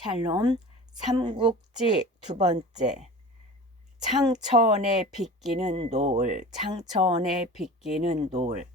샬롬. 삼국지 두 번째. 창천에 빗기는 노을, 창천에 빗기는 노을.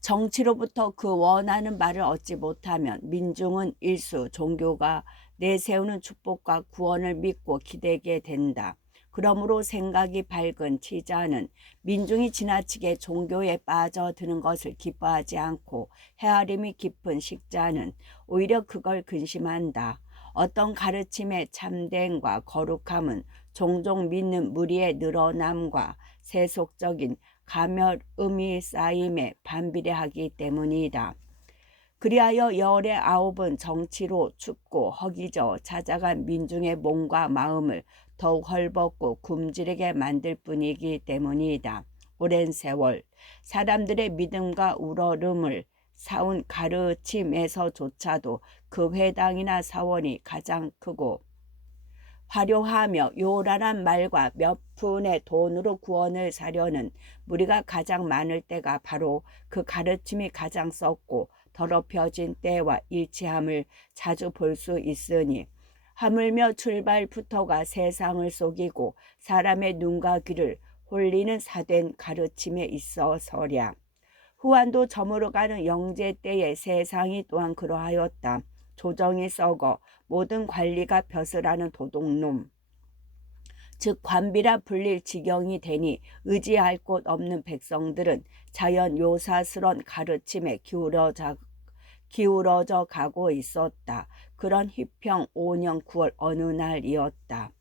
정치로부터 그 원하는 바를 얻지 못하면 민중은 일수 종교가 내세우는 축복과 구원을 믿고 기대게 된다. 그러므로 생각이 밝은 치자는 민중이 지나치게 종교에 빠져드는 것을 기뻐하지 않고 헤아림이 깊은 식자는 오히려 그걸 근심한다. 어떤 가르침의 참됨과 거룩함은 종종 믿는 무리의 늘어남과 세속적인 가멸음이 쌓임에 반비례하기 때문이다. 그리하여 열의 아홉은 정치로 춥고 허기져 찾아간 민중의 몸과 마음을 더욱 헐벗고 굶주리게 만들 뿐이기 때문이다. 오랜 세월 사람들의 믿음과 우러름을 사온 가르침에서조차도 그 회당이나 사원이 가장 크고 화려하며 요란한 말과 몇 푼의 돈으로 구원을 사려는 무리가 가장 많을 때가 바로 그 가르침이 가장 썩고 더럽혀진 때와 일치함을 자주 볼 수 있으니, 하물며 출발부터가 세상을 속이고 사람의 눈과 귀를 홀리는 사된 가르침에 있어서랴. 후한도 저물어가는 영제 때의 세상이 또한 그러하였다. 조정이 썩어 모든 관리가 벼슬하는 도둑놈, 즉 관비라 불릴 지경이 되니 의지할 곳 없는 백성들은 자연 요사스런 가르침에 기울어져 가고 있었다. 그런 희평 5년 9월 어느 날이었다.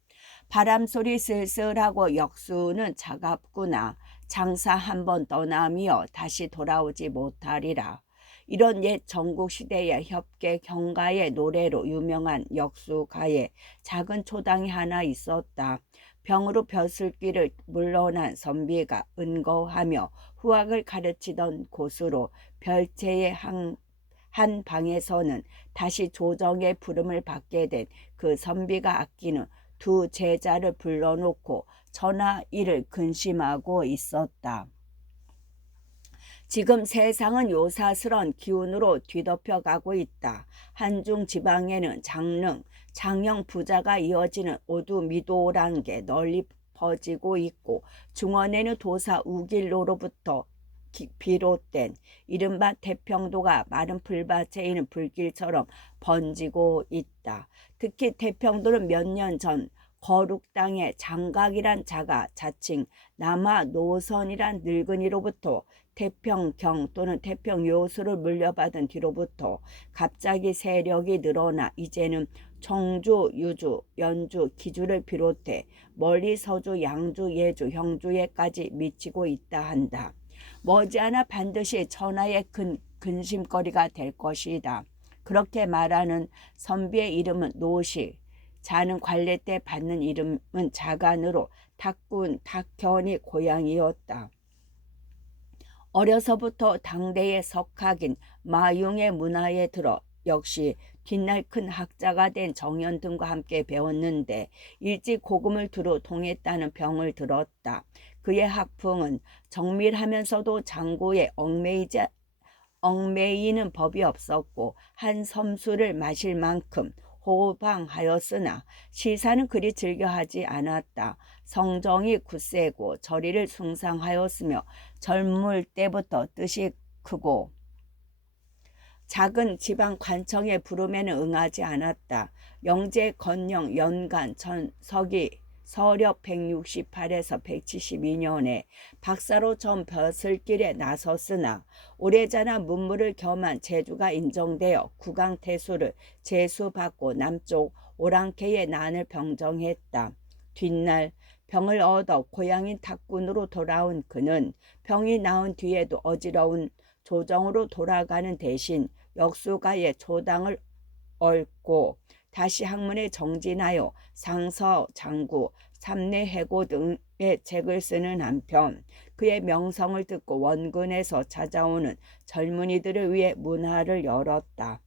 바람소리 쓸쓸하고 역수는 차갑구나. 장사 한번 떠나며 다시 돌아오지 못하리라. 이런 옛 전국시대의 협계 경가의 노래로 유명한 역수가에 작은 초당이 하나 있었다. 병으로 벼슬길을 물러난 선비가 은거하며 후학을 가르치던 곳으로 별채의 한 방에서는 다시 조정의 부름을 받게 된 그 선비가 아끼는 두 제자를 불러놓고 전하 일을 근심하고 있었다. 지금 세상은 요사스런 기운으로 뒤덮여 가고 있다. 한중 지방에는 장릉, 장영 부자가 이어지는 오두미도란 게 널리 퍼지고 있고, 중원에는 도사 우길로로부터 비롯된 이른바 태평도가 마른 풀밭에 있는 불길처럼 번지고 있다. 특히 태평도는 몇 년 전 거룩당의 장각이란 자가 자칭 남하 노선이란 늙은이로부터 태평경 또는 태평요수를 물려받은 뒤로부터 갑자기 세력이 늘어나 이제는 청주, 유주, 연주, 기주를 비롯해 멀리 서주, 양주, 예주, 형주에까지 미치고 있다 한다. 머지않아 반드시 천하의 근심거리가 될 것이다. 그렇게 말하는 선비의 이름은 노시, 자는 관례 때 받는 이름은 자간으로 탁군, 탁현이 고향이었다. 어려서부터 당대의 석학인 마융의 문화에 들어 역시 뒷날 큰 학자가 된 정연 등과 함께 배웠는데 일찍 고금을 두루 통했다는 병을 들었다. 그의 학풍은 정밀하면서도 장고에 얽매이는 법이 없었고 한 섬수를 마실 만큼 호방하였으나 시사는 그리 즐겨하지 않았다. 성정이 굳세고 저리를 숭상하였으며 젊을 때부터 뜻이 크고 작은 지방 관청의 부름에는 응하지 않았다. 영제, 건영, 연간, 서기, 서력 168에서 172년에 박사로 전 벼슬길에 나섰으나 오래전에 문무를 겸한 제주가 인정되어 구강태수를 제수받고 남쪽 오랑캐의 난을 병정했다. 뒷날 병을 얻어 고향인 탁군으로 돌아온 그는 병이 나은 뒤에도 어지러운 조정으로 돌아가는 대신 역수가의 초당을 얽고 다시 학문에 정진하여 상서, 장구, 삼례해고 등의 책을 쓰는 한편 그의 명성을 듣고 원근에서 찾아오는 젊은이들을 위해 문화를 열었다.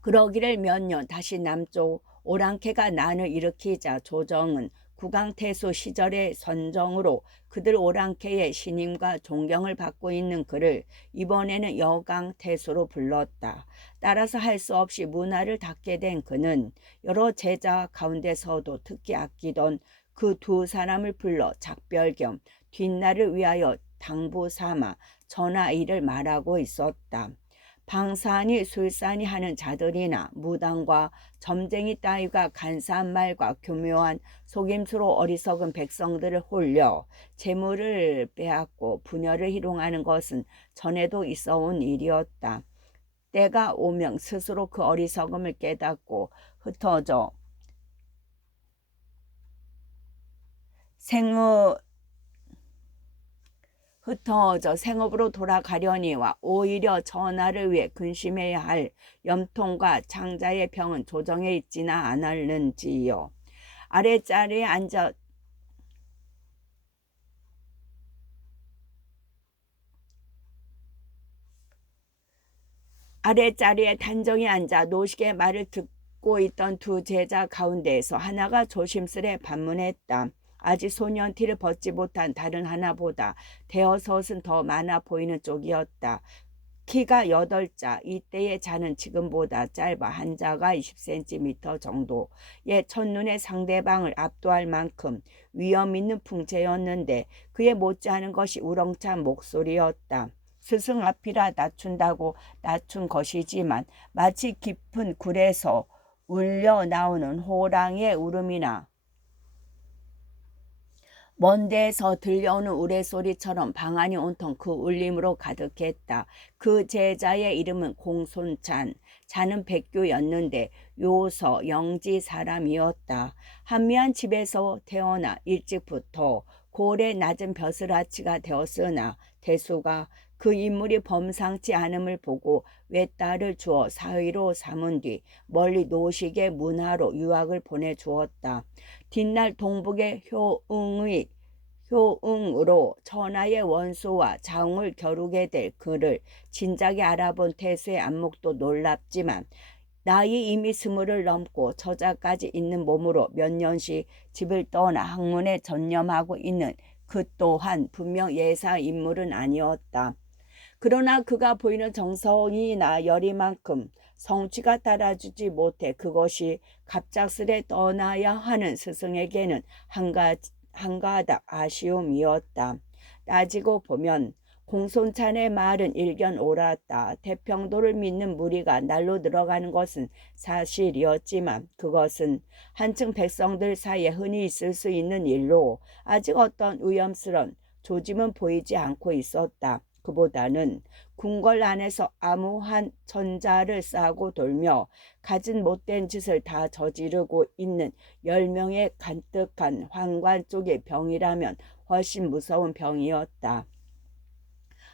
그러기를 몇 년 다시 남쪽 오랑캐가 난을 일으키자 조정은 국왕태수 시절의 선정으로 그들 오랑캐의 신임과 존경을 받고 있는 그를 이번에는 여강태수로 불렀다. 따라서 할 수 없이 문화를 닫게 된 그는 여러 제자 가운데서도 특히 아끼던 그 두 사람을 불러 작별 겸 뒷날을 위하여 당부 삼아 전하이를 말하고 있었다. 방산이 술산이 하는 자들이나 무당과 점쟁이 따위가 간사한 말과 교묘한 속임수로 어리석은 백성들을 홀려 재물을 빼앗고 분열을 희롱하는 것은 전에도 있어온 일이었다. 때가 오면 스스로 그 어리석음을 깨닫고 흩어져 생업으로 돌아가려니와 오히려 전하를 위해 근심해야 할 염통과 창자의 병은 조정해 있지나 않았는지요. 아랫자리에 단정히 앉아 노식의 말을 듣고 있던 두 제자 가운데에서 하나가 조심스레 반문했다. 아직 소년티를 벗지 못한 다른 하나보다 대여섯은 더 많아 보이는 쪽이었다. 키가 8자, 이때의 자는 지금보다 짧아 한 자가 20cm 정도. 첫눈에 상대방을 압도할 만큼 위험 있는 풍채였는데 그에 못지않은 것이 우렁찬 목소리였다. 스승 앞이라 낮춘다고 낮춘 것이지만 마치 깊은 굴에서 울려 나오는 호랑이의 울음이나 먼 데에서 들려오는 우레소리처럼 방안이 온통 그 울림으로 가득했다. 그 제자의 이름은 공손찬, 자는 백교였는데 요서 영지 사람이었다. 한미한 집에서 태어나 일찍부터 고래 낮은 벼슬아치가 되었으나 태수가 그 인물이 범상치 않음을 보고 외딸을 주어 사위로 삼은 뒤 멀리 노식의 문하로 유학을 보내주었다. 뒷날 동북의 효응으로 천하의 원수와 자웅을 겨루게 될 그를 진작에 알아본 태수의 안목도 놀랍지만 나이 이미 20을 넘고 처자까지 있는 몸으로 몇 년씩 집을 떠나 학문에 전념하고 있는 그 또한 분명 예사 인물은 아니었다. 그러나 그가 보이는 정성이나 열의만큼 성취가 따라주지 못해 그것이 갑작스레 떠나야 하는 스승에게는 한가닥 아쉬움이었다. 따지고 보면 공손찬의 말은 일견 옳았다. 태평도를 믿는 무리가 날로 늘어가는 것은 사실이었지만 그것은 한층 백성들 사이에 흔히 있을 수 있는 일로 아직 어떤 위험스런 조짐은 보이지 않고 있었다. 그보다는 궁궐 안에서 암호한 천자를 싸고 돌며 가진 못된 짓을 다 저지르고 있는 10명의 간뜩한 환관 쪽의 병이라면 훨씬 무서운 병이었다.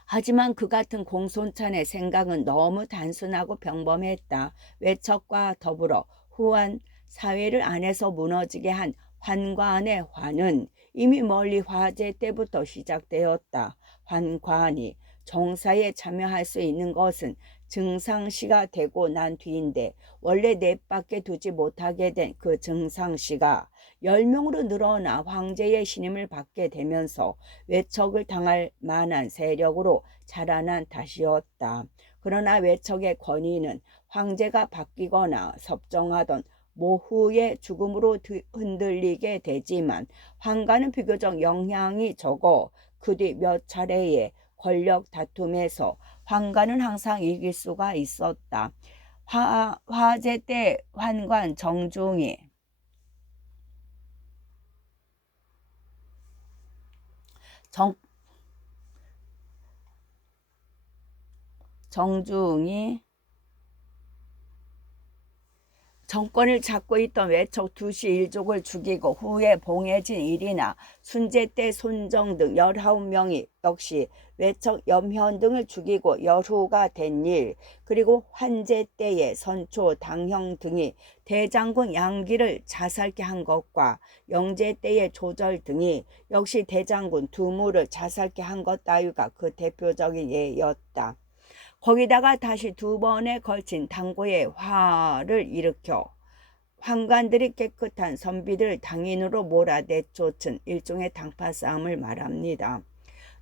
하지만 그 같은 공손찬의 생각은 너무 단순하고 평범했다. 외척과 더불어 후한 사회를 안에서 무너지게 한 환관의 환은 이미 멀리 화제 때부터 시작되었다. 환관이 정사에 참여할 수 있는 것은 증상시가 되고 난 뒤인데 원래 넷밖에 두지 못하게 된 그 증상시가 10명으로 늘어나 황제의 신임을 받게 되면서 외척을 당할 만한 세력으로 자라난 탓이었다. 그러나 외척의 권위는 황제가 바뀌거나 섭정하던 모후의 죽음으로 흔들리게 되지만 황가는 비교적 영향이 적어 그 뒤 몇 차례의 권력 다툼에서 황가는 항상 이길 수가 있었다. 화제 때 환관 정중이 정권을 잡고 있던 외척 두시 일족을 죽이고 후에 봉해진 일이나 순제 때 손정 등 19명이 역시 외척 염현 등을 죽이고 열후가 된 일, 그리고 환제 때의 선초 당형 등이 대장군 양기를 자살케 한 것과 영제 때의 조절 등이 역시 대장군 두무를 자살케 한 것 따위가 그 대표적인 예였다. 거기다가 다시 2번에 걸친 당고의 화를 일으켜 환관들이 깨끗한 선비들을 당인으로 몰아내쫓은 일종의 당파 싸움을 말합니다.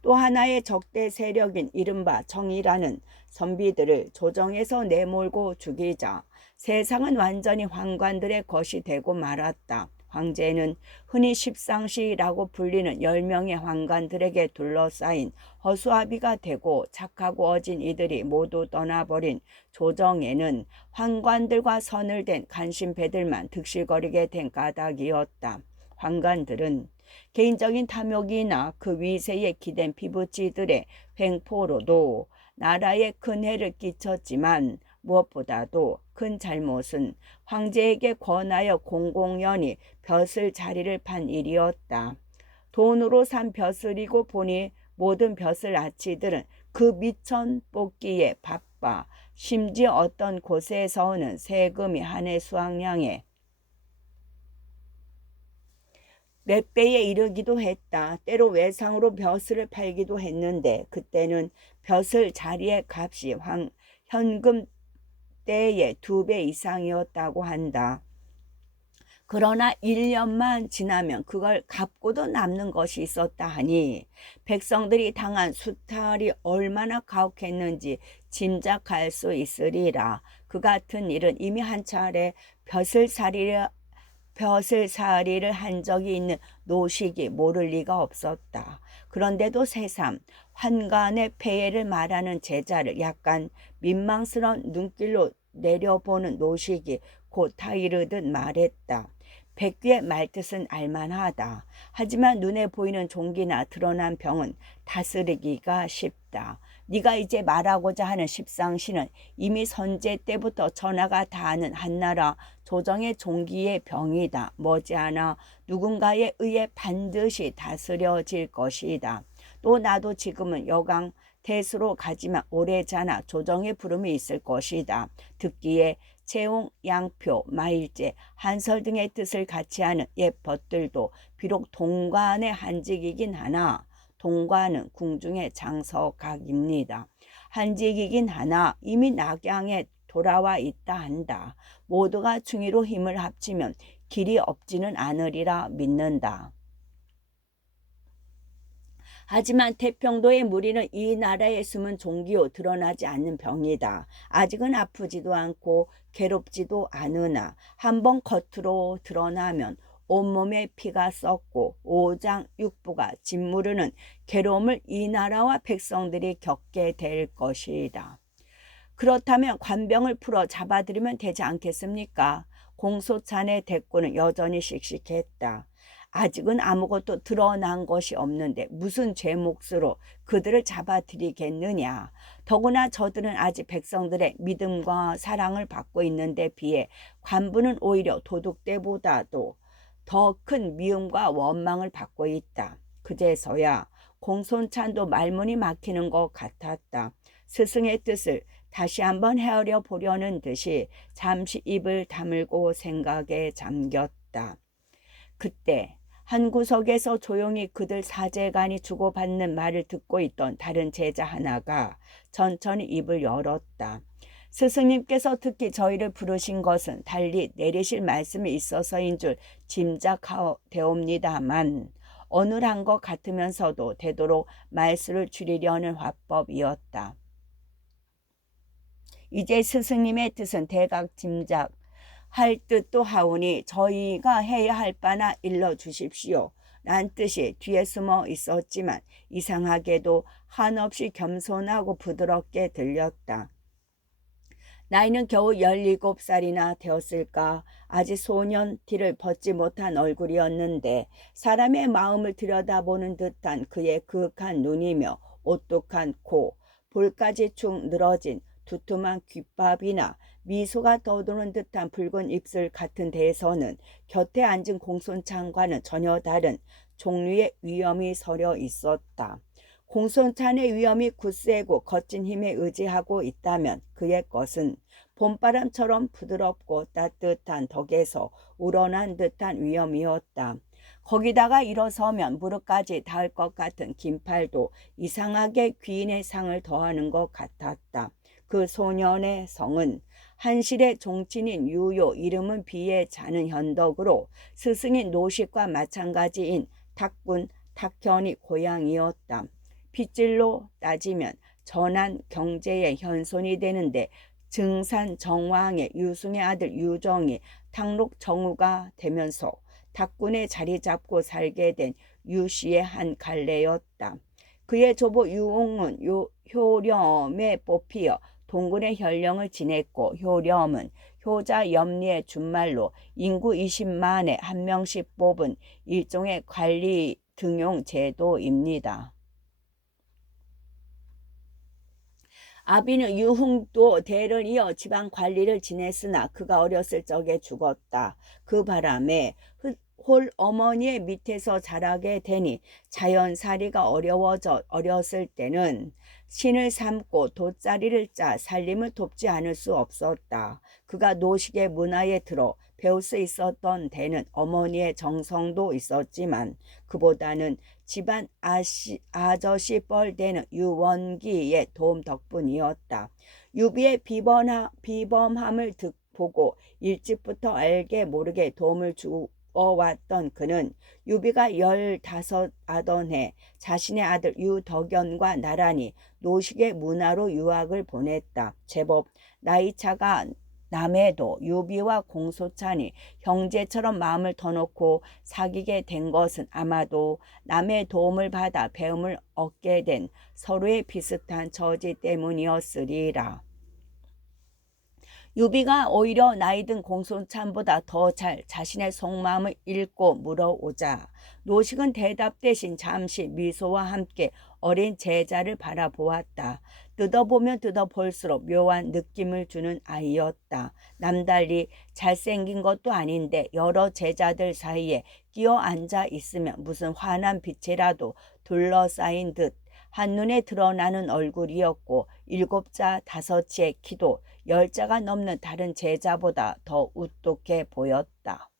또 하나의 적대 세력인 이른바 정의라는 선비들을 조정에서 내몰고 죽이자 세상은 완전히 환관들의 것이 되고 말았다. 황제는 흔히 십상시라고 불리는 10명의 환관들에게 둘러싸인 허수아비가 되고 착하고 어진 이들이 모두 떠나버린 조정에는 환관들과 선을 댄 간신배들만 득실거리게 된 까닭이었다. 환관들은 개인적인 탐욕이나 그 위세에 기댄 피부치들의 횡포로도 나라에 큰 해를 끼쳤지만 무엇보다도 큰 잘못은 황제에게 권하여 공공연히 벼슬 자리를 판 일이었다. 돈으로 산 벼슬이고 보니 모든 벼슬 아치들은 그 미천 뽑기에 바빠 심지어 어떤 곳에서는 세금이 한 해 수확량에 몇 배에 이르기도 했다. 때로 외상으로 벼슬을 팔기도 했는데 그때는 벼슬 자리의 값이 현금 때의 2배 이상이었다고 한다. 그러나 1년만 지나면 그걸 갚고도 남는 것이 있었다 하니 백성들이 당한 수탈이 얼마나 가혹했는지 짐작할 수 있으리라. 그 같은 일은 이미 한 차례 벼슬살이를 한 적이 있는 노식이 모를 리가 없었다. 그런데도 새삼 환관의 폐해를 말하는 제자를 약간 민망스러운 눈길로 내려보는 노식이 곧 타이르듯 말했다. 백귀의 말뜻은 알만하다. 하지만 눈에 보이는 종기나 드러난 병은 다스리기가 쉽다. 네가 이제 말하고자 하는 십상시는 이미 선제 때부터 전하가 다 아는 한나라 조정의 종기의 병이다. 머지않아 누군가에 의해 반드시 다스려질 것이다. 또 나도 지금은 여강 대수로 가지만 오래자나 조정의 부름이 있을 것이다. 듣기에 채용, 양표, 마일제, 한설 등의 뜻을 같이 하는 옛 벗들도 비록 동관의 한직이긴 하나 동관은 궁중의 장서각입니다. 한직이긴 하나 이미 낙양에 돌아와 있다 한다. 모두가 중의로 힘을 합치면 길이 없지는 않으리라 믿는다. 하지만 태평도의 무리는 이 나라에 숨은 종기요 드러나지 않는 병이다. 아직은 아프지도 않고 괴롭지도 않으나 한번 겉으로 드러나면 온몸에 피가 썩고 오장육부가 짓무르는 괴로움을 이 나라와 백성들이 겪게 될 것이다. 그렇다면 관병을 풀어 잡아들이면 되지 않겠습니까? 공소찬의 대꾸는 여전히 씩씩했다. 아직은 아무것도 드러난 것이 없는데 무슨 죄 몫으로 그들을 잡아들이겠느냐. 더구나 저들은 아직 백성들의 믿음과 사랑을 받고 있는데 비해 관부는 오히려 도둑대보다도 더 큰 미움과 원망을 받고 있다. 그제서야 공손찬도 말문이 막히는 것 같았다. 스승의 뜻을 다시 한번 헤아려 보려는 듯이 잠시 입을 다물고 생각에 잠겼다. 그때 한 구석에서 조용히 그들 사제간이 주고받는 말을 듣고 있던 다른 제자 하나가 천천히 입을 열었다. 스승님께서 특히 저희를 부르신 것은 달리 내리실 말씀이 있어서인 줄 짐작되옵니다만 어눌한 것 같으면서도 되도록 말씀을 줄이려는 화법이었다. 이제 스승님의 뜻은 대각 짐작할 듯도 하오니 저희가 해야 할 바나 일러주십시오. 란 뜻이 뒤에 숨어 있었지만 이상하게도 한없이 겸손하고 부드럽게 들렸다. 나이는 겨우 17살이나 되었을까. 아직 소년 티를 벗지 못한 얼굴이었는데 사람의 마음을 들여다보는 듯한 그의 그윽한 눈이며 오뚝한 코, 볼까지 축 늘어진 두툼한 귓밥이나 미소가 떠도는 듯한 붉은 입술 같은 데에서는 곁에 앉은 공손찬과는 전혀 다른 종류의 위엄이 서려 있었다. 공손찬의 위엄이 굳세고 거친 힘에 의지하고 있다면 그의 것은 봄바람처럼 부드럽고 따뜻한 덕에서 우러난 듯한 위엄이었다. 거기다가 일어서면 무릎까지 닿을 것 같은 긴 팔도 이상하게 귀인의 상을 더하는 것 같았다. 그 소년의 성은 한실의 종친인 유요 이름은 비에 자는 현덕으로 스승인 노식과 마찬가지인 탁군 탁현이 고향이었다. 핏줄로 따지면 전한 경제의 현손이 되는데 증산 정왕의 유승의 아들 유정이 탁록 정우가 되면서 탁군에 자리 잡고 살게 된 유씨의 한 갈래였다. 그의 조부 유옹은 효렴에 뽑히어 동군의 현령을 지냈고 효렴은 효자 염리의 준말로 인구 20만에 한 명씩 뽑은 일종의 관리 등용 제도입니다. 아비는 유흥도 대를 이어 지방 관리를 지냈으나 그가 어렸을 적에 죽었다. 그 바람에 홀 어머니의 밑에서 자라게 되니 자연살이가 어렸을 때는 신을 삼고 돗자리를 짜 살림을 돕지 않을 수 없었다. 그가 노식의 문화에 들어 배울 수 있었던 데는 어머니의 정성도 있었지만 그보다는 집안 아저씨 뻘되는 유원기의 도움 덕분이었다. 유비의 비범함을 보고 일찍부터 알게 모르게 도움을 주어왔던 그는 유비가 15아던 해 자신의 아들 유덕연과 나란히 노식의 문화로 유학을 보냈다. 제법 나이차가 남해도 유비와 공소찬이 형제처럼 마음을 터놓고 사귀게 된 것은 아마도 남의 도움을 받아 배움을 얻게 된 서로의 비슷한 처지 때문이었으리라. 유비가 오히려 나이든 공소찬보다 더 잘 자신의 속마음을 읽고 물어오자 노식은 대답 대신 잠시 미소와 함께 어린 제자를 바라보았다. 뜯어보면 뜯어볼수록 묘한 느낌을 주는 아이였다. 남달리 잘생긴 것도 아닌데 여러 제자들 사이에 끼어 앉아 있으면 무슨 환한 빛이라도 둘러싸인 듯 한눈에 드러나는 얼굴이었고 7자 5치의 키도 10자가 넘는 다른 제자보다 더 우뚝해 보였다.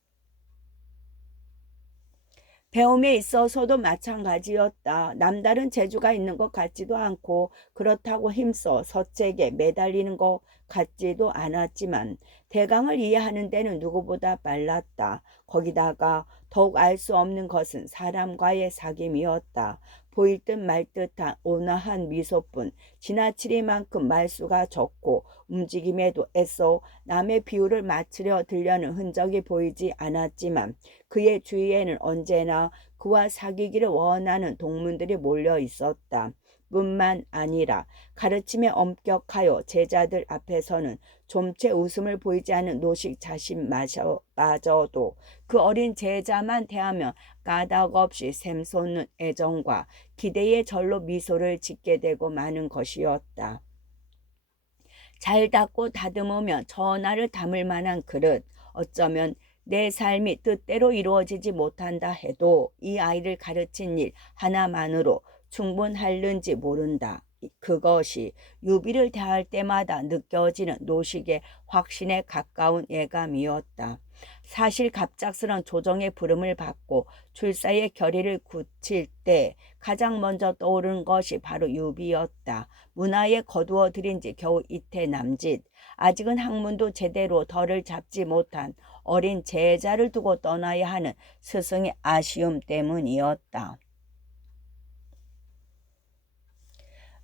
배움에 있어서도 마찬가지였다. 남다른 재주가 있는 것 같지도 않고 그렇다고 힘써 서책에 매달리는 것 같지도 않았지만 대강을 이해하는 데는 누구보다 빨랐다. 거기다가 더욱 알 수 없는 것은 사람과의 사귐이었다. 보일 듯 말 듯한 온화한 미소뿐 지나치리만큼 말수가 적고 움직임에도 애써 남의 비율을 맞추려 들려는 흔적이 보이지 않았지만 그의 주위에는 언제나 그와 사귀기를 원하는 동문들이 몰려 있었다. 뿐만 아니라 가르침에 엄격하여 제자들 앞에서는 좀채 웃음을 보이지 않는 노식 자신마저도 그 어린 제자만 대하면 까닭없이 샘솟는 애정과 기대의 절로 미소를 짓게 되고 마는 것이었다. 잘 닦고 다듬으면 전하를 담을 만한 그릇, 어쩌면 내 삶이 뜻대로 이루어지지 못한다 해도 이 아이를 가르친 일 하나만으로 충분할는지 모른다. 그것이 유비를 대할 때마다 느껴지는 노식의 확신에 가까운 예감이었다. 사실 갑작스런 조정의 부름을 받고 출사의 결의를 굳힐 때 가장 먼저 떠오른 것이 바로 유비였다. 문화에 거두어 들인 지 겨우 이태 남짓, 아직은 학문도 제대로 덜을 잡지 못한 어린 제자를 두고 떠나야 하는 스승의 아쉬움 때문이었다.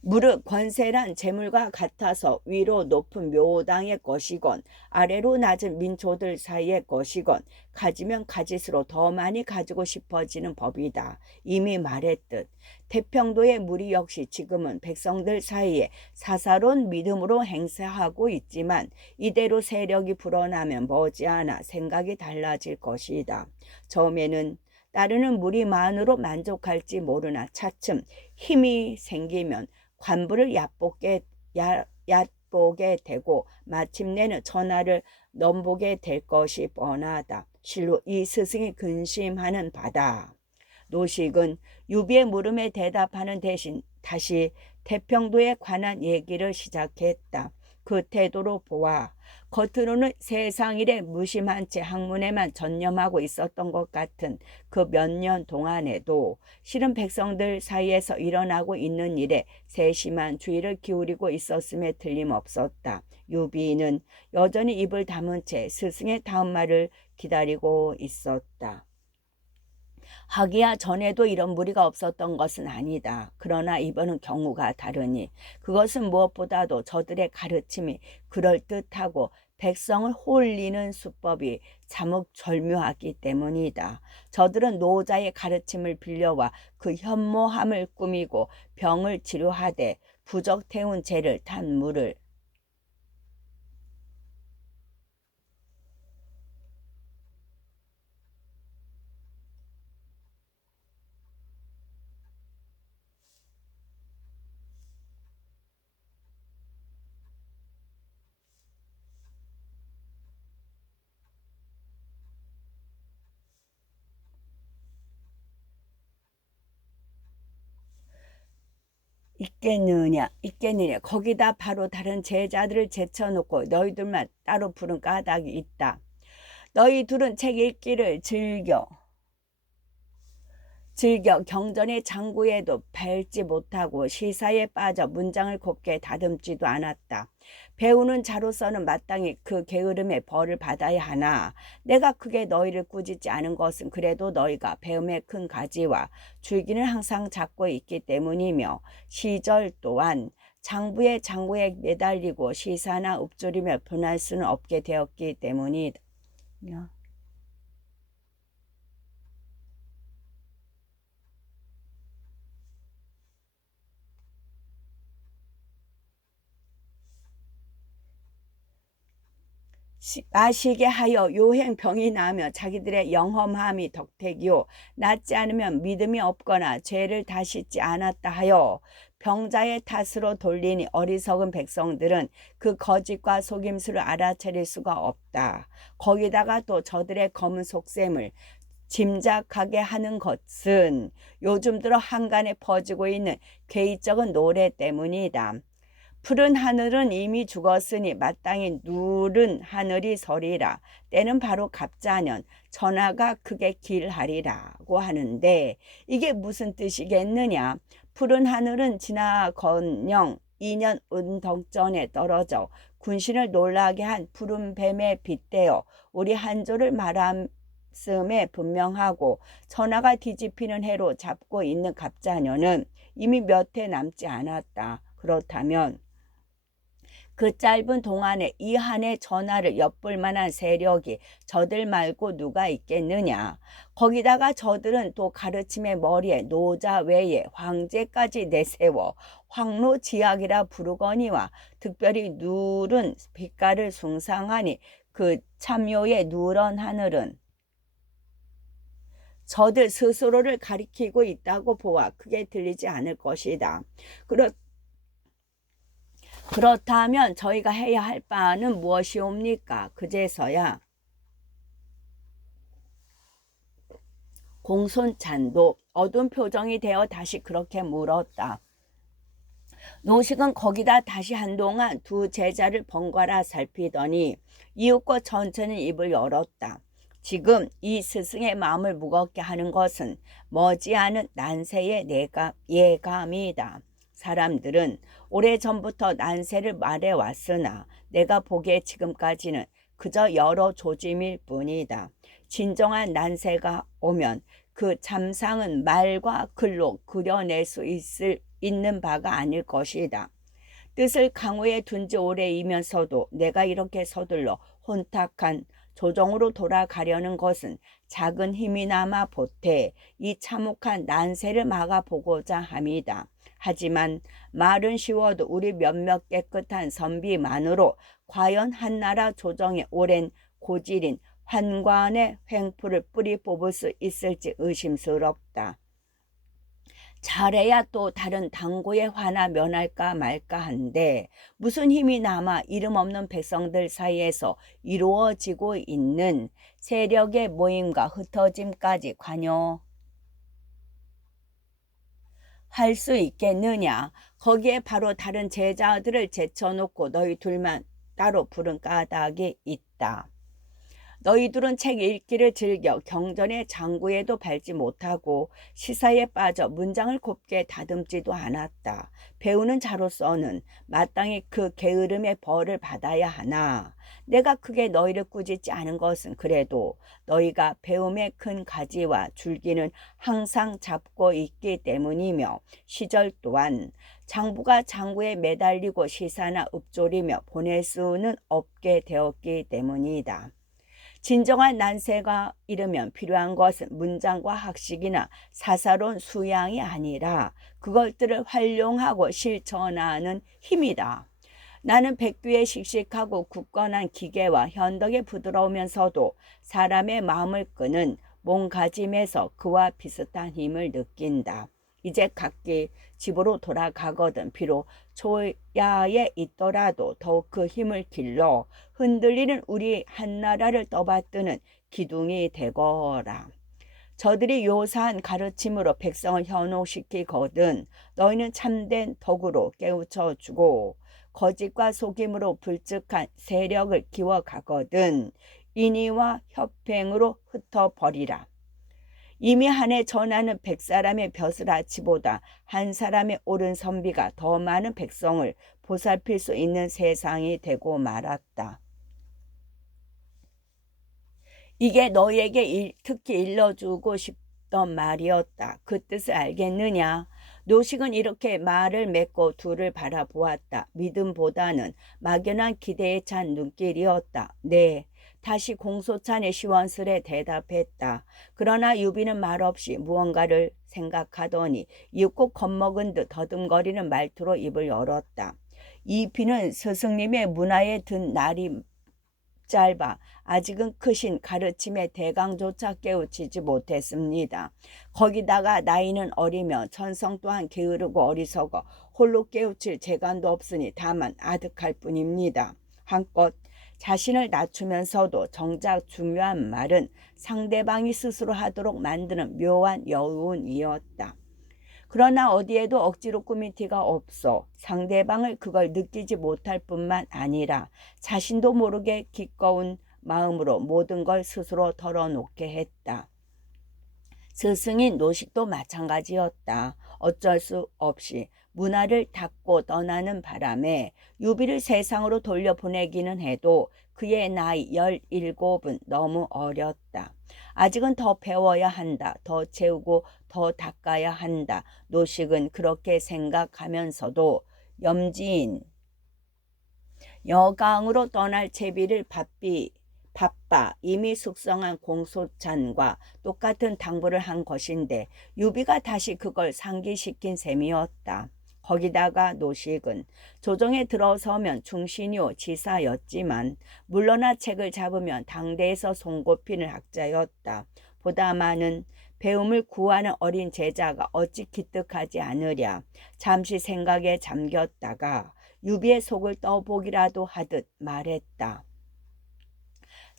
무릇 권세란 재물과 같아서 위로 높은 묘당의 것이건 아래로 낮은 민초들 사이의 것이건 가지면 가질수록 더 많이 가지고 싶어지는 법이다. 이미 말했듯 태평도의 무리 역시 지금은 백성들 사이에 사사로운 믿음으로 행세하고 있지만 이대로 세력이 불어나면 머지않아 생각이 달라질 것이다. 처음에는 따르는 무리만으로 만족할지 모르나 차츰 힘이 생기면 관부를 얕보게 되고 마침내는 천하를 넘보게 될 것이 뻔하다. 실로 이 스승이 근심하는 바다. 노식은 유비의 물음에 대답하는 대신 다시 태평도에 관한 얘기를 시작했다. 그 태도로 보아 겉으로는 세상 일에 무심한 채 학문에만 전념하고 있었던 것 같은 그 몇 년 동안에도 실은 백성들 사이에서 일어나고 있는 일에 세심한 주의를 기울이고 있었음에 틀림없었다. 유비는 여전히 입을 다문 채 스승의 다음 말을 기다리고 있었다. 하기야 전에도 이런 무리가 없었던 것은 아니다. 그러나 이번은 경우가 다르니 그것은 무엇보다도 저들의 가르침이 그럴듯하고 백성을 홀리는 수법이 참혹 절묘하기 때문이다. 저들은 노자의 가르침을 빌려와 그 현모함을 꾸미고 병을 치료하되 부적 태운 재를 탄 물을 있겠느냐 거기다 바로 다른 제자들을 제쳐놓고 너희들만 따로 부른 까닭이 있다. 너희 둘은 책 읽기를 즐겨 경전의 장구에도 밟지 못하고 시사에 빠져 문장을 곱게 다듬지도 않았다. 배우는 자로서는 마땅히 그 게으름의 벌을 받아야 하나 내가 크게 너희를 꾸짖지 않은 것은 그래도 너희가 배움의 큰 가지와 줄기는 항상 잡고 있기 때문이며 시절 또한 장부의 장구에 매달리고 시사나 읊조리며 분할 수는 없게 되었기 때문이다. 마시게 하여 요행병이 나며 자기들의 영험함이 덕택이요 낫지 않으면 믿음이 없거나 죄를 다 씻지 않았다 하여 병자의 탓으로 돌리니 어리석은 백성들은 그 거짓과 속임수를 알아차릴 수가 없다. 거기다가 또 저들의 검은 속셈을 짐작하게 하는 것은 요즘 들어 한간에 퍼지고 있는 괴이적인 노래 때문이다. 푸른 하늘은 이미 죽었으니 마땅히 누른 하늘이 서리라. 때는 바로 갑자년 천하가 크게 길하리라고 하는데 이게 무슨 뜻이겠느냐. 푸른 하늘은 지나건영 2년 운덕전에 떨어져 군신을 놀라게 한 푸른 뱀에 빗대어 우리 한조를 말함음에 분명하고 천하가 뒤집히는 해로 잡고 있는 갑자년은 이미 몇 해 남지 않았다. 그렇다면 그 짧은 동안에 이 한 해 전하를 엿볼 만한 세력이 저들 말고 누가 있겠느냐. 거기다가 저들은 또 가르침의 머리에 노자 외에 황제까지 내세워 황로지학이라 부르거니와 특별히 누른 빛깔을 숭상하니 그 참요의 누런 하늘은 저들 스스로를 가리키고 있다고 보아 크게 들리지 않을 것이다. 그렇다면 저희가 해야 할 바는 무엇이옵니까? 그제서야 공손찬도 어두운 표정이 되어 다시 그렇게 물었다. 노식은 거기다 다시 한동안 두 제자를 번갈아 살피더니 이윽고 천천히 입을 열었다. 지금 이 스승의 마음을 무겁게 하는 것은 머지않은 난세의 예감이다. 사람들은 오래전부터 난세를 말해왔으나 내가 보기에 지금까지는 그저 여러 조짐일 뿐이다. 진정한 난세가 오면 그 참상은 말과 글로 그려낼 수 있는 바가 아닐 것이다. 뜻을 강호에 둔 지 오래이면서도 내가 이렇게 서둘러 혼탁한 조정으로 돌아가려는 것은 작은 힘이나마 보태 이 참혹한 난세를 막아보고자 함이다. 하지만 말은 쉬워도 우리 몇몇 깨끗한 선비만으로 과연 한나라 조정의 오랜 고질인 환관의 횡포를 뿌리 뽑을 수 있을지 의심스럽다. 잘해야 또 다른 당고에 화나 면할까 말까 한데 무슨 힘이 남아 이름 없는 백성들 사이에서 이루어지고 있는 세력의 모임과 흩어짐까지 관여 할 수 있겠느냐? 거기에 바로 다른 제자들을 제쳐놓고 너희 둘만 따로 부른 까닭이 있다. 너희들은 책 읽기를 즐겨 경전의 장구에도 밟지 못하고 시사에 빠져 문장을 곱게 다듬지도 않았다. 배우는 자로서는 마땅히 그 게으름의 벌을 받아야 하나 내가 크게 너희를 꾸짖지 않은 것은 그래도 너희가 배움의 큰 가지와 줄기는 항상 잡고 있기 때문이며 시절 또한 장부가 장구에 매달리고 시사나 읊조리며 보낼 수는 없게 되었기 때문이다. 진정한 난세가 이르면 필요한 것은 문장과 학식이나 사사로운 수양이 아니라 그것들을 활용하고 실천하는 힘이다. 나는 백두의 씩씩하고 굳건한 기계와 현덕에 부드러우면서도 사람의 마음을 끄는 몸가짐에서 그와 비슷한 힘을 느낀다. 이제 각기 집으로 돌아가거든 비록 초야에 있더라도 더욱 그 힘을 길러 흔들리는 우리 한나라를 떠받드는 기둥이 되거라. 저들이 요사한 가르침으로 백성을 현혹시키거든 너희는 참된 덕으로 깨우쳐주고 거짓과 속임으로 불측한 세력을 기워가거든 인의와 협행으로 흩어버리라. 이미 한 해 전하는 100사람의 벼슬아치보다 한 사람의 옳은 선비가 더 많은 백성을 보살필 수 있는 세상이 되고 말았다. 이게 너희에게 특히 일러주고 싶던 말이었다. 그 뜻을 알겠느냐? 노식은 이렇게 말을 맺고 둘을 바라보았다. 믿음보다는 막연한 기대에 찬 눈길이었다. 네. 다시 공소찬에 시원스레 대답했다. 그러나 유비는 말없이 무언가를 생각하더니 이윽고 겁먹은 듯 더듬거리는 말투로 입을 열었다. 이 비는 스승님의 문화에 든 날이 짧아 아직은 크신 가르침의 대강조차 깨우치지 못했습니다. 거기다가 나이는 어리며 천성 또한 게으르고 어리석어 홀로 깨우칠 재간도 없으니 다만 아득할 뿐입니다. 한껏 자신을 낮추면서도 정작 중요한 말은 상대방이 스스로 하도록 만드는 묘한 여운이었다. 그러나 어디에도 억지로 꾸민 티가 없어 상대방을 그걸 느끼지 못할 뿐만 아니라 자신도 모르게 기꺼운 마음으로 모든 걸 스스로 털어놓게 했다. 스승인 노식도 마찬가지였다. 어쩔 수 없이 문화를 닫고 떠나는 바람에 유비를 세상으로 돌려보내기는 해도 그의 나이 17은 너무 어렸다. 아직은 더 배워야 한다. 더 채우고 더 닦아야 한다. 노식은 그렇게 생각하면서도 염지인 여강으로 떠날 채비를 바빠 이미 숙성한 공소찬과 똑같은 당부를 한 것인데 유비가 다시 그걸 상기시킨 셈이었다. 거기다가 노식은 조정에 들어서면 중신요 지사였지만 물러나 책을 잡으면 당대에서 손꼽히는 학자였다. 보다 많은 배움을 구하는 어린 제자가 어찌 기특하지 않으랴. 잠시 생각에 잠겼다가 유비의 속을 떠보기라도 하듯 말했다.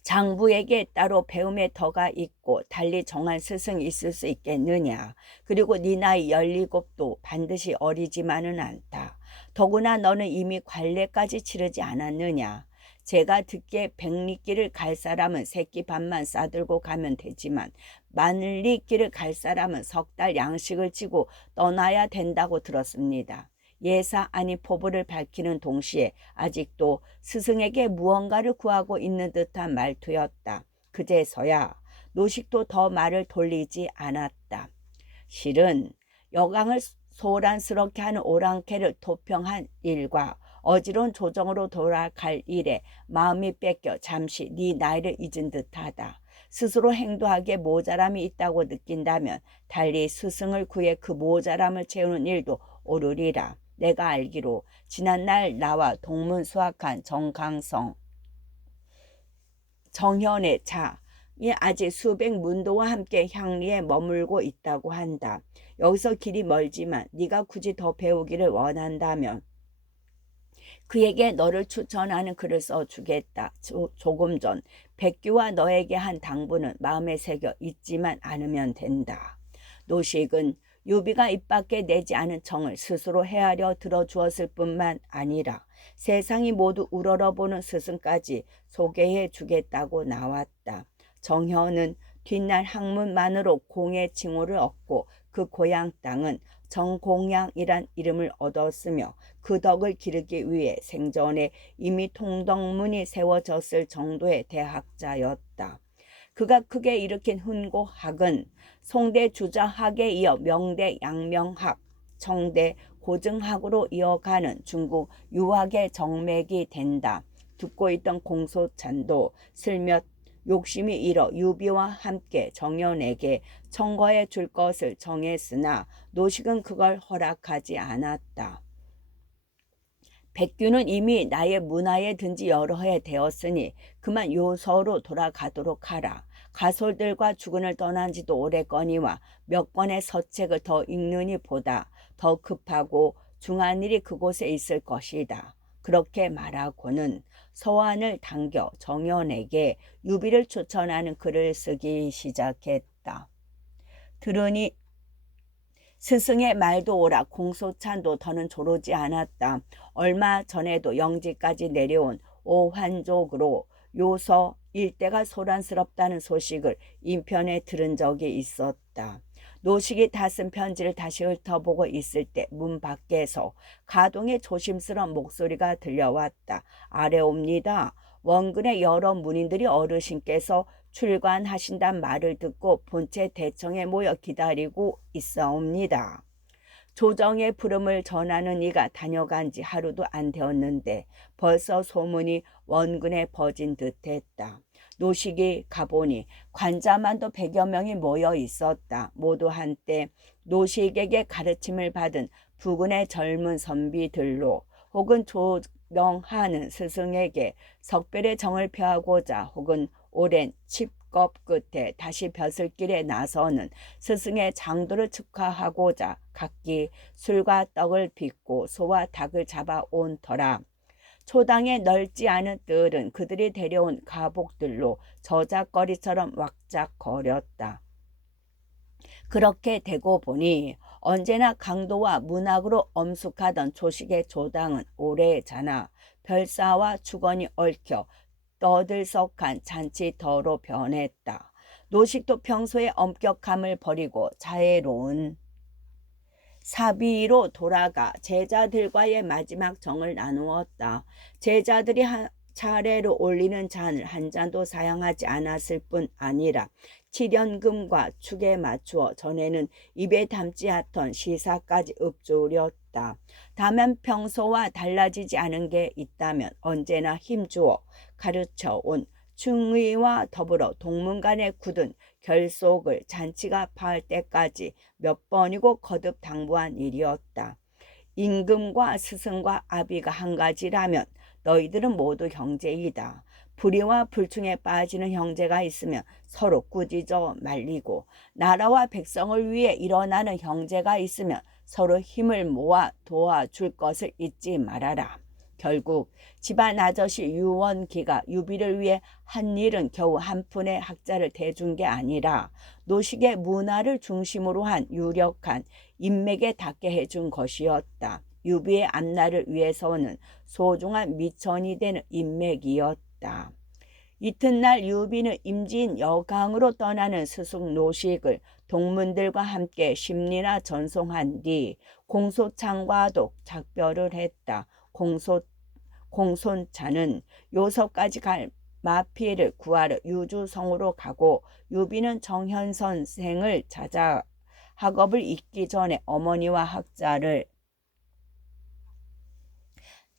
장부에게 따로 배움의 덕가 있고 달리 정한 스승이 있을 수 있겠느냐. 그리고 네 나이 17도 반드시 어리지만은 않다. 더구나 너는 이미 관례까지 치르지 않았느냐. 제가 듣기에 백리길을 갈 사람은 새끼 밥만 싸들고 가면 되지만 만리길을 갈 사람은 석 달 양식을 지고 떠나야 된다고 들었습니다. 예사 아닌 포부를 밝히는 동시에 아직도 스승에게 무언가를 구하고 있는 듯한 말투였다. 그제서야 노식도 더 말을 돌리지 않았다. 실은 여강을 소란스럽게 하는 오랑캐를 토평한 일과 어지러운 조정으로 돌아갈 일에 마음이 뺏겨 잠시 네 나이를 잊은 듯하다. 스스로 행도하기에 모자람이 있다고 느낀다면 달리 스승을 구해 그 모자람을 채우는 일도 오르리라. 내가 알기로 지난날 나와 동문수학한 정강성, 정현의 자이 아직 수백 문도와 함께 향리에 머물고 있다고 한다. 여기서 길이 멀지만 네가 굳이 더 배우기를 원한다면 그에게 너를 추천하는 글을 써주겠다. 조금 전 백규와 너에게 한 당부는 마음에 새겨 잊지만 않으면 된다. 노식은 유비가 입 밖에 내지 않은 청을 스스로 헤아려 들어주었을 뿐만 아니라 세상이 모두 우러러보는 스승까지 소개해 주겠다고 나왔다. 정현은 뒷날 학문만으로 공의 칭호를 얻고 그 고향 땅은 정공양이란 이름을 얻었으며 그 덕을 기르기 위해 생전에 이미 통덕문이 세워졌을 정도의 대학자였다. 그가 크게 일으킨 훈고학은 송대 주자학에 이어 명대 양명학, 청대 고증학으로 이어가는 중국 유학의 정맥이 된다. 듣고 있던 공소찬도 슬며시 욕심이 일어 유비와 함께 정연에게 청거해 줄 것을 정했으나 노식은 그걸 허락하지 않았다. 백규는 이미 나의 문화에 든 지 여러 해 되었으니 그만 요서로 돌아가도록 하라. 가솔들과 주군을 떠난 지도 오래거니와 몇 권의 서책을 더 읽느니 보다 더 급하고 중한 일이 그곳에 있을 것이다. 그렇게 말하고는 서한을 당겨 정연에게 유비를 추천하는 글을 쓰기 시작했다. 들으니 스승의 말도 옳아 공소찬도 더는 조르지 않았다. 얼마 전에도 영지까지 내려온 오환족으로 요서 일대가 소란스럽다는 소식을 인편에 들은 적이 있었다. 노식이 다 쓴 편지를 다시 훑어보고 있을 때 문 밖에서 가동의 조심스러운 목소리가 들려왔다. 아래옵니다. 원근의 여러 문인들이 어르신께서 출관하신단 말을 듣고 본체 대청에 모여 기다리고 있사옵니다. 조정의 부름을 전하는 이가 다녀간 지 하루도 안 되었는데 벌써 소문이 원근에 퍼진 듯했다. 노식이 가보니 관자만도 100여 명이 모여 있었다. 모두 한때 노식에게 가르침을 받은 부근의 젊은 선비들로 혹은 조명하는 스승에게 석별의 정을 펴하고자 혹은 오랜 칩겁 끝에 다시 벼슬길에 나서는 스승의 장도를 축하하고자 각기 술과 떡을 빚고 소와 닭을 잡아온 터라. 초당에 넓지 않은 뜰은 그들이 데려온 가복들로 저작거리처럼 왁작거렸다. 그렇게 되고 보니 언제나 강도와 문학으로 엄숙하던 조식의 조당은 오래자나 별사와 축원이 얽혀 떠들썩한 잔치터로 변했다. 노식도 평소의 엄격함을 버리고 자애로운 사비로 돌아가 제자들과의 마지막 정을 나누었다. 제자들이 한 차례로 올리는 잔을 한 잔도 사용하지 않았을 뿐 아니라 칠연금과 축에 맞추어 전에는 입에 담지 않던 시사까지 읊조렸다. 다만 평소와 달라지지 않은 게 있다면 언제나 힘주어 가르쳐온 충의와 더불어 동문 간에 굳은 결속을 잔치가 파할 때까지 몇 번이고 거듭 당부한 일이었다. 임금과 스승과 아비가 한 가지라면 너희들은 모두 형제이다. 불의와 불충에 빠지는 형제가 있으면 서로 꾸짖어 말리고 나라와 백성을 위해 일어나는 형제가 있으면 서로 힘을 모아 도와줄 것을 잊지 말아라. 결국 집안 아저씨 유원기가 유비를 위해 한 일은 겨우 한 푼의 학자를 대준 게 아니라 노식의 문화를 중심으로 한 유력한 인맥에 닿게 해준 것이었다. 유비의 앞날을 위해서는 소중한 미천이 되는 인맥이었다. 이튿날 유비는 임진 여강으로 떠나는 스승 노식을 동문들과 함께 심리나 전송한 뒤 공소찬과도 작별을 했다. 공손찬은 요서까지 갈 마피를 구하러 유주성으로 가고 유비는 정현 선생을 찾아 학업을 잊기 전에 어머니와 학자를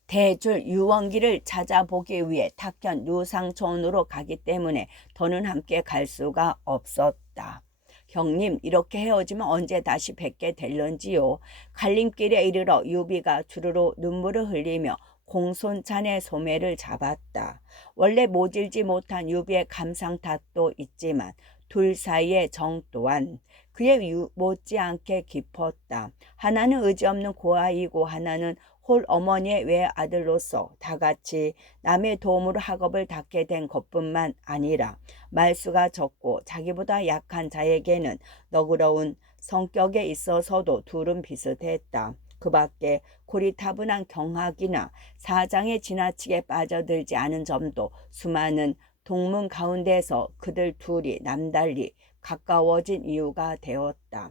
대줄 유원기를 찾아보기 위해 탁현 유상촌으로 가기 때문에 더는 함께 갈 수가 없었다. 형님, 이렇게 헤어지면 언제 다시 뵙게 될런지요. 갈림길에 이르러 유비가 주르르 눈물을 흘리며 공손찬의 소매를 잡았다. 원래 모질지 못한 유비의 감상 탓도 있지만 둘 사이의 정 또한 그에 못지않게 깊었다. 하나는 의지없는 고아이고 하나는 홀 어머니의 외아들로서 다같이 남의 도움으로 학업을 닦게 된 것뿐만 아니라 말수가 적고 자기보다 약한 자에게는 너그러운 성격에 있어서도 둘은 비슷했다. 그 밖에 고리타분한 경악이나 사장에 지나치게 빠져들지 않은 점도 수많은 동문 가운데서 그들 둘이 남달리 가까워진 이유가 되었다.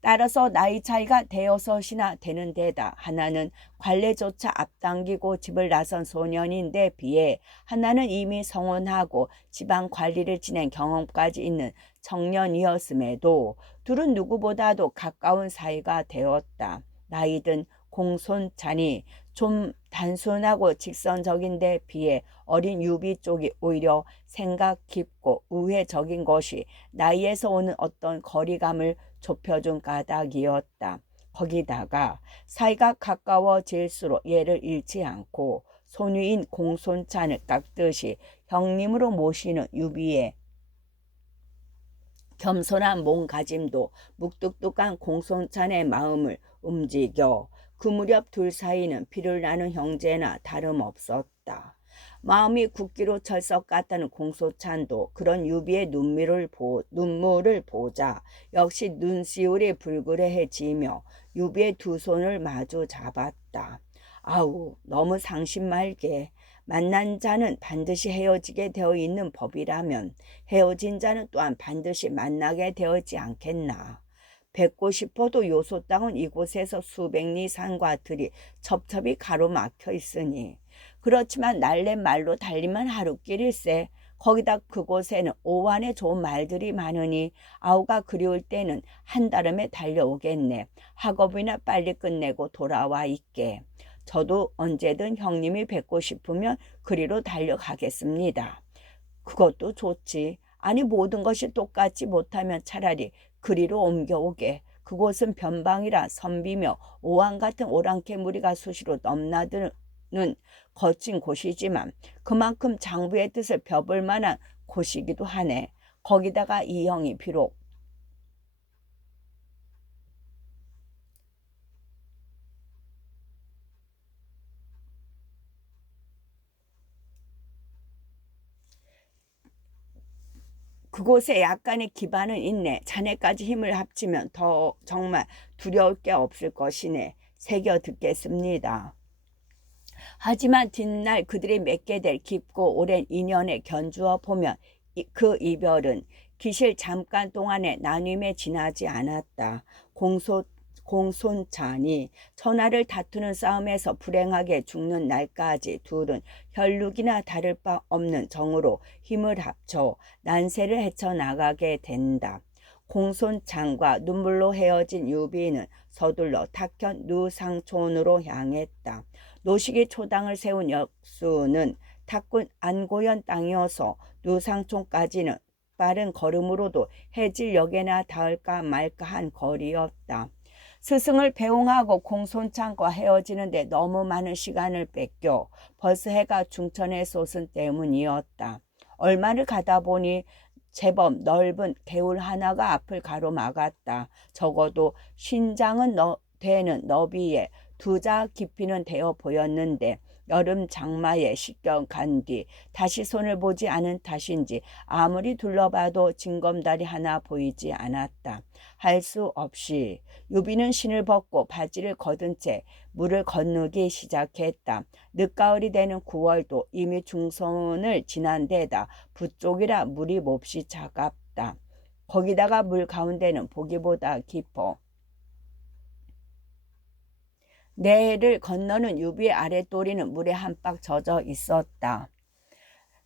따라서 나이 차이가 대여섯이나 되는 데다 하나는 관례조차 앞당기고 집을 나선 소년인데 비해 하나는 이미 성혼하고 지방 관리를 지낸 경험까지 있는 청년이었음에도 둘은 누구보다도 가까운 사이가 되었다. 나이든 공손찬이 좀 단순하고 직선적인 데 비해 어린 유비 쪽이 오히려 생각 깊고 우회적인 것이 나이에서 오는 어떤 거리감을 좁혀준 까닭이었다. 거기다가 사이가 가까워질수록 얘를 잃지 않고 손위인 공손찬을 깎듯이 형님으로 모시는 유비의 겸손한 몸가짐도 묵뚝뚝한 공손찬의 마음을 움직여 그 무렵 둘 사이는 피를 나는 형제나 다름없었다. 마음이 굳기로 철석 같다는 공소찬도 그런 유비의 눈물을 보자 역시 눈시울이 불그레해지며 유비의 두 손을 마주 잡았다. 아우, 너무 상심 말게. 만난 자는 반드시 헤어지게 되어 있는 법이라면 헤어진 자는 또한 반드시 만나게 되어있지 않겠나. 뵙고 싶어도 요소 땅은 이곳에서 수백 리 산과 들이 첩첩이 가로막혀 있으니 그렇지만 날랜 말로 달리면 하루길일세. 거기다 그곳에는 오완에 좋은 말들이 많으니 아우가 그리울 때는 한달음에 달려오겠네. 학업이나 빨리 끝내고 돌아와 있게. 저도 언제든 형님이 뵙고 싶으면 그리로 달려가겠습니다. 그것도 좋지. 아니 모든 것이 똑같지 못하면 차라리 그리로 옮겨오게. 그곳은 변방이라 선비며 오한 같은 오랑캐 무리가 수시로 넘나드는 거친 곳이지만 그만큼 장부의 뜻을 벼볼 만한 곳이기도 하네. 거기다가 이 형이 비록 그곳에 약간의 기반은 있네. 자네까지 힘을 합치면 더 정말 두려울 게 없을 것이네. 새겨 듣겠습니다. 하지만 뒷날 그들이 맺게 될 깊고 오랜 인연에 견주어 보면 그 이별은 기실 잠깐 동안의 나눔에 지나지 않았다. 공손찬이 천하를 다투는 싸움에서 불행하게 죽는 날까지 둘은 혈육이나 다를 바 없는 정으로 힘을 합쳐 난세를 헤쳐나가게 된다. 공손찬과 눈물로 헤어진 유비는 서둘러 탁현 누상촌으로 향했다. 노식이 초당을 세운 역수는 탁군 안고현 땅이어서 누상촌까지는 빠른 걸음으로도 해질역에나 닿을까 말까 한 거리였다. 스승을 배웅하고 공손찬과 헤어지는데 너무 많은 시간을 뺏겨 벌써 해가 중천에 솟은 때문이었다. 얼마를 가다 보니 제법 넓은 개울 하나가 앞을 가로막았다. 적어도 신장은 되는 너비에 두 자 깊이는 되어 보였는데 여름 장마에 씻겨간 뒤 다시 손을 보지 않은 탓인지 아무리 둘러봐도 징검다리 하나 보이지 않았다. 할 수 없이 유비는 신을 벗고 바지를 걷은 채 물을 건너기 시작했다. 늦가을이 되는 9월도 이미 중선을 지난 데다 부쪽이라 물이 몹시 차갑다. 거기다가 물 가운데는 보기보다 깊어 내를 건너는 유비의 아랫도리는 물에 한박 젖어 있었다.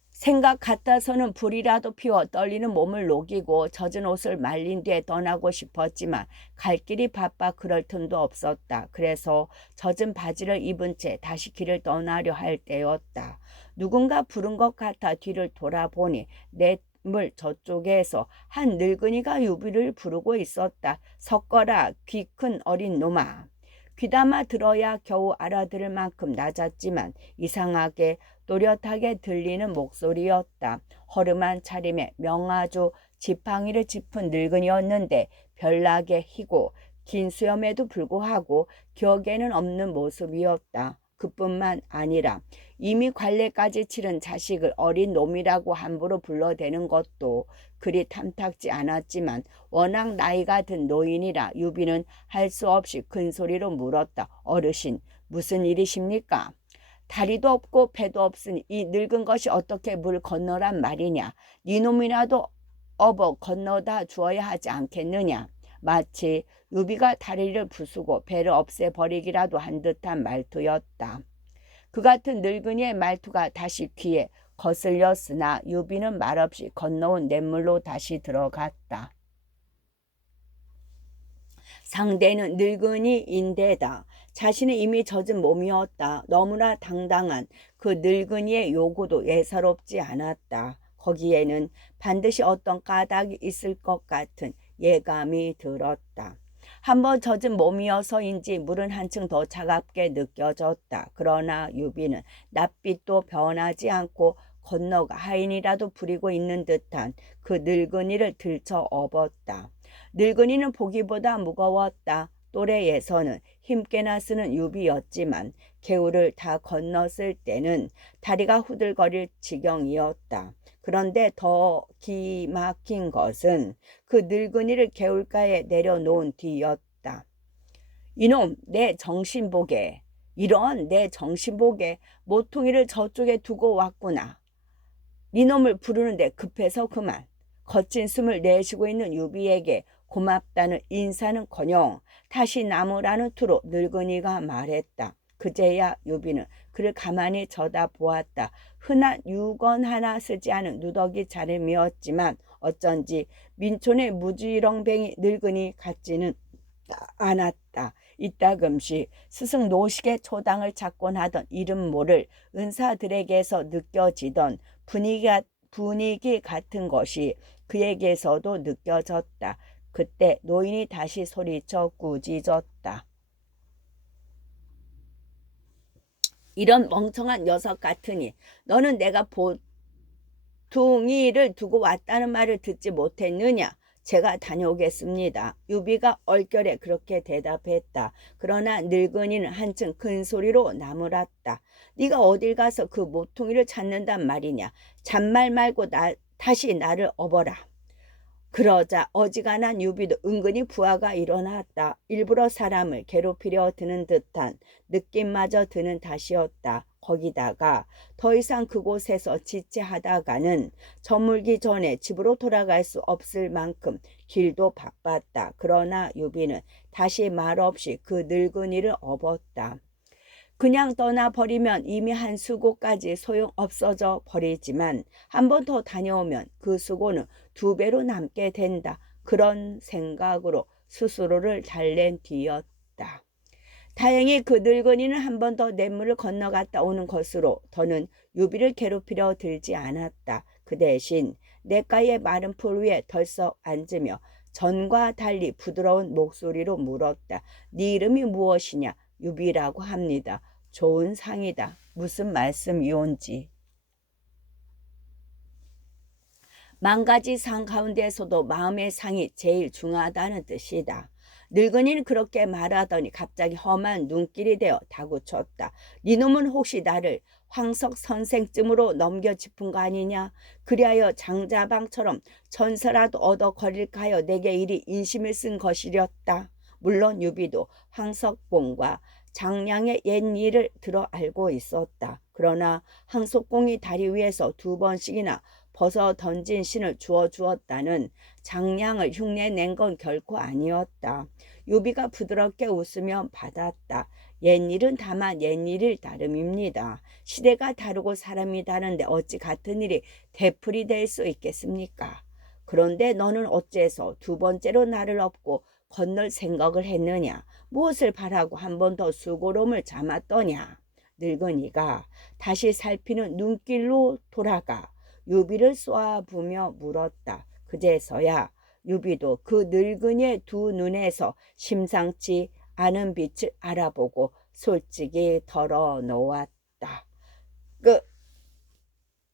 생각 같아서는 불이라도 피워 떨리는 몸을 녹이고 젖은 옷을 말린 뒤에 떠나고 싶었지만 갈 길이 바빠 그럴 틈도 없었다. 그래서 젖은 바지를 입은 채 다시 길을 떠나려 할 때였다. 누군가 부른 것 같아 뒤를 돌아보니 냇물 저쪽에서 한 늙은이가 유비를 부르고 있었다. 섞어라 귀 큰 어린 놈아. 귀담아 들어야 겨우 알아들을 만큼 낮았지만 이상하게 또렷하게 들리는 목소리였다. 허름한 차림에 명아주 지팡이를 짚은 늙은이였는데 별나게 희고 긴 수염에도 불구하고 기억에는 없는 모습이었다. 그뿐만 아니라 이미 관례까지 치른 자식을 어린 놈이라고 함부로 불러대는 것도 그리 탐탁지 않았지만 워낙 나이가 든 노인이라 유비는 할 수 없이 큰 소리로 물었다. 어르신, 무슨 일이십니까? 다리도 없고 배도 없으니 이 늙은 것이 어떻게 물 건너란 말이냐. 니놈이라도 업어 건너다 주어야 하지 않겠느냐. 마치 유비가 다리를 부수고 배를 없애버리기라도 한 듯한 말투였다. 그 같은 늙은이의 말투가 다시 귀에 거슬렸으나 유비는 말없이 건너온 냇물로 다시 들어갔다. 상대는 늙은이인데다 자신은 이미 젖은 몸이었다. 너무나 당당한 그 늙은이의 요구도 예사롭지 않았다. 거기에는 반드시 어떤 까닭이 있을 것 같은 예감이 들었다. 한번 젖은 몸이어서인지 물은 한층 더 차갑게 느껴졌다. 그러나 유비는 낯빛도 변하지 않고 건너가 하인이라도 부리고 있는 듯한 그 늙은이를 들쳐 업었다. 늙은이는 보기보다 무거웠다. 또래에서는 힘께나 쓰는 유비였지만 개울을 다 건넜을 때는 다리가 후들거릴 지경이었다. 그런데 더 기막힌 것은 그 늙은이를 개울가에 내려놓은 뒤였다. 이놈, 내 정신보게. 이런 내 정신보게. 모퉁이를 저쪽에 두고 왔구나. 이놈을 부르는데 급해서 그만. 거친 숨을 내쉬고 있는 유비에게 고맙다는 인사는커녕 다시 나무라는 투로 늙은이가 말했다. 그제야 유비는 그를 가만히 쳐다보았다. 흔한 유건 하나 쓰지 않은 누더기 차림이었지만 어쩐지 민촌의 무지렁뱅이 늙은이 같지는 않았다. 이따금씩 스승 노식의 초당을 찾곤 하던 이름 모를 은사들에게서 느껴지던 분위기 같은 것이 그에게서도 느껴졌다. 그때 노인이 다시 소리쳐 꾸짖었다. 이런 멍청한 녀석 같으니 너는 내가 보퉁이를 두고 왔다는 말을 듣지 못했느냐? 제가 다녀오겠습니다. 유비가 얼결에 그렇게 대답했다. 그러나 늙은이는 한층 큰 소리로 나무랐다. 네가 어딜 가서 그 모퉁이를 찾는단 말이냐. 잔말 말고 다시 나를 업어라. 그러자 어지간한 유비도 은근히 부하가 일어났다. 일부러 사람을 괴롭히려 드는 듯한 느낌마저 드는 탓이었다. 거기다가 더 이상 그곳에서 지체하다가는 저물기 전에 집으로 돌아갈 수 없을 만큼 길도 바빴다. 그러나 유비는 다시 말없이 그 늙은이를 업었다. 그냥 떠나버리면 이미 한 수고까지 소용없어져 버리지만 한 번 더 다녀오면 그 수고는 2배로 남게 된다. 그런 생각으로 스스로를 달랜 뒤였다. 다행히 그 늙은이는 한 번 더 냇물을 건너갔다 오는 것으로 더는 유비를 괴롭히려 들지 않았다. 그 대신 냇가의 마른 풀 위에 덜썩 앉으며 전과 달리 부드러운 목소리로 물었다. 네 이름이 무엇이냐? 유비라고 합니다. 좋은 상이다. 무슨 말씀이온지. 만가지 상 가운데서도 마음의 상이 제일 중하다는 뜻이다. 늙은이는 그렇게 말하더니 갑자기 험한 눈길이 되어 다구쳤다. 니놈은 혹시 나를 황석 선생쯤으로 넘겨짚은 거 아니냐? 그리하여 장자방처럼 전서라도 얻어 걸릴까 하여 내게 이리 인심을 쓴 것이렸다. 물론 유비도 황석봉과 장량의 옛 일을 들어 알고 있었다. 그러나 황석봉이 다리 위에서 2번씩이나 벗어 던진 신을 주었다는 장량을 흉내낸 건 결코 아니었다. 유비가 부드럽게 웃으며 받았다. 옛일은 다만 옛일일 따름입니다. 시대가 다르고 사람이 다른데 어찌 같은 일이 되풀이 될 수 있겠습니까? 그런데 너는 어째서 2번째로 나를 업고 건널 생각을 했느냐? 무엇을 바라고 한 번 더 수고로움을 참았더냐? 늙은이가 다시 살피는 눈길로 돌아가 유비를 쏘아보며 물었다. 그제서야 유비도 그 늙은이의 2 눈에서 심상치 않은 빛을 알아보고 솔직히 털어놓았다.